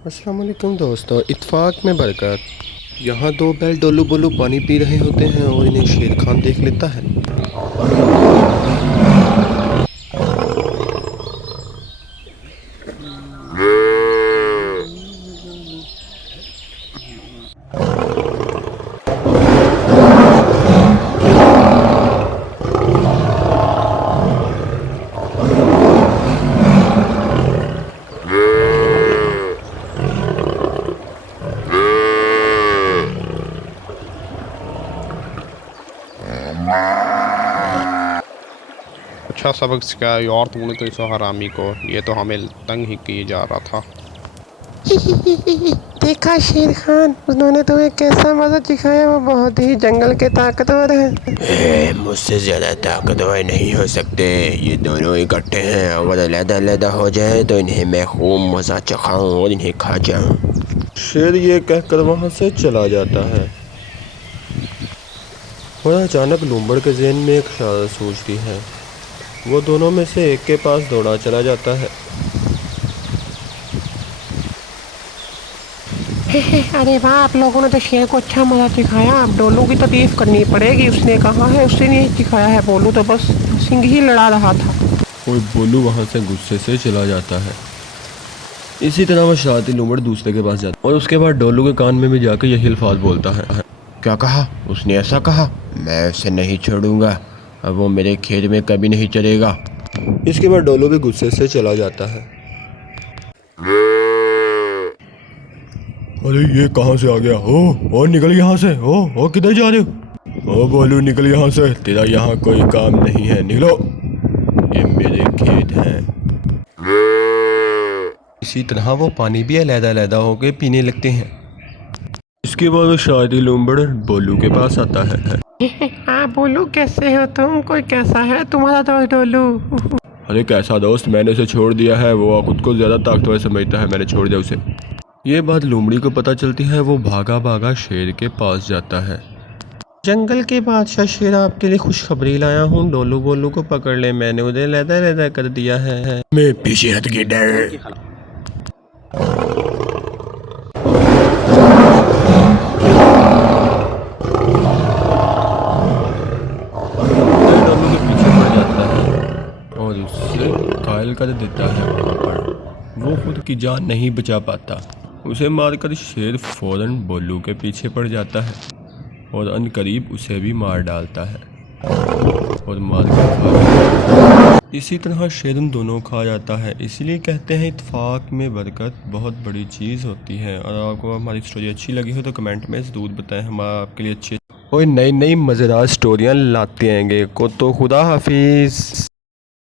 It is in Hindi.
अस्सलाम वालेकुम दोस्तों, इत्फाक में बरकत। यहाँ दो बैल डोलू बोलू पानी पी रहे होते हैं और इन्हें शेर खान देख लेता है। अच्छा सबक सिखाया यार तूने तो इस हरामी को। ये तो हमें तंग ही किए जा रहा था। देखा शेर खान, उन्होंने तुम्हें कैसा मजा सिखाया। वो बहुत ही जंगल के ताकतवर है। मुझसे ज़्यादा ताकतवर नहीं हो सकते। ये दोनों इकट्ठे हैं। अगर अलग-अलग हो जाए तो इन्हें मैं खूब मज़ा चखाऊं और इन्हें खा जाऊं। शेर ये कहकर वहाँ से चला जाता है और अचानक लूमड़ के ज़हन में एक ख्याल सूझती है। वो दोनों में से एक के पास दौड़ा चला जाता है। अरे वाह, आप लोगों ने तो शेर को अच्छा मजा सिखाया। अब डोलू की तारीफ करनी पड़ेगी। उसने कहा है, उसने नहीं सिखाया है। बोलू तो बस सिंह ही लड़ा रहा था। और बोलू वहाँ से गुस्से से चला जाता है। इसी तरह वो शरारती लूमड़ दूसरे के पास जाता है और उसके बाद डोलू के कान में भी जाकर यही अल्फाज बोलता है। क्या कहा उसने? ऐसा कहा? मैं उसे नहीं छोड़ूंगा। अब वो मेरे खेत में कभी नहीं चलेगा। इसके बाद डोलू भी गुस्से से चला जाता है। अरे ये कहाँ से आ गया? ओ निकल यहाँ से। ओ किधर जा रहे हो? ओ बोलू निकल यहाँ से, तेरा यहाँ कोई काम नहीं है, निकलो। ये मेरे खेत हैं। इसी तरह वो पानी भी अलग-अलग होकर पीने लगते हैं। इसके बाद वो शादी लूमड़ बोलू के पास आता है। हाँ बोलू, कैसे हो तुम? कोई कैसा है तुम्हारा दोस्त डोलू? अरे कैसा दोस्त, मैंने उसे छोड़ दिया है। वो खुद को ज़्यादा ताकतवर समझता है, मैंने छोड़ दिया उसे। ये बात लोमड़ी को पता चलती है। वो भागा भागा शेर के पास जाता है। जंगल के बादशाह शेर, आपके लिए खुशखबरी लाया हूँ। डोलू बोलू को पकड़ ले, मैंने उन्हें लैदा कर दिया है। मैं पीछे हट के डर। डोलू के पीछे पड़ जाता है और उससे घायल कर देता है। वहाँ पर वो खुद की जान नहीं बचा पाता। उसे मारकर शेर फौरन बोलू के पीछे पड़ जाता है और अनकरीब उसे भी मार डालता है और मार कर खा जाता है। इसी तरह शेर उन दोनों खा जाता है। इसलिए कहते हैं इत्फाक में बरकत बहुत बड़ी चीज़ होती है। और आपको हमारी स्टोरी अच्छी लगी हो तो कमेंट में ज़रूर बताएं। हम आपके लिए अच्छी और नई नई मज़ेदार स्टोरियाँ लाते आएंगे। को तो खुदा हाफिज़।